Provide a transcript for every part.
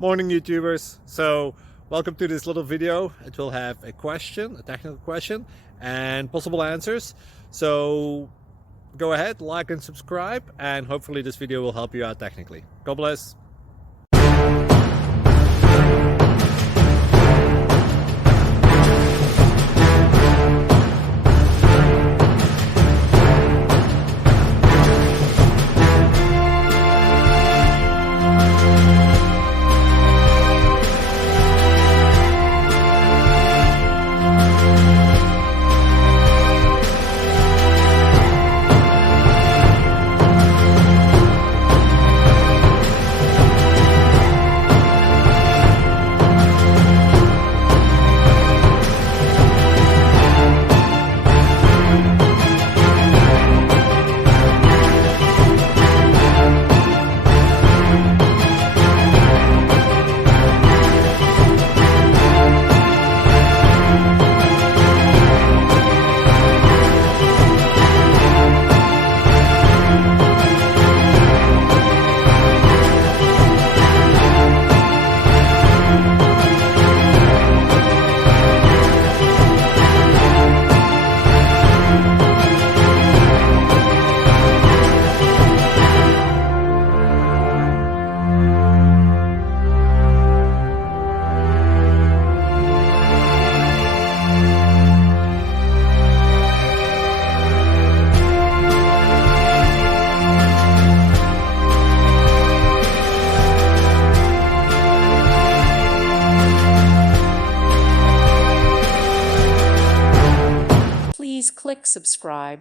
Morning YouTubers. So welcome to this little video. It will have a question, a technical question, and possible answers. So go ahead, like and subscribe, and hopefully this video will help you out technically. God bless. Please click subscribe.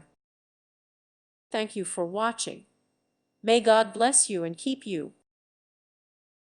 Thank you for watching. May God bless you and keep you.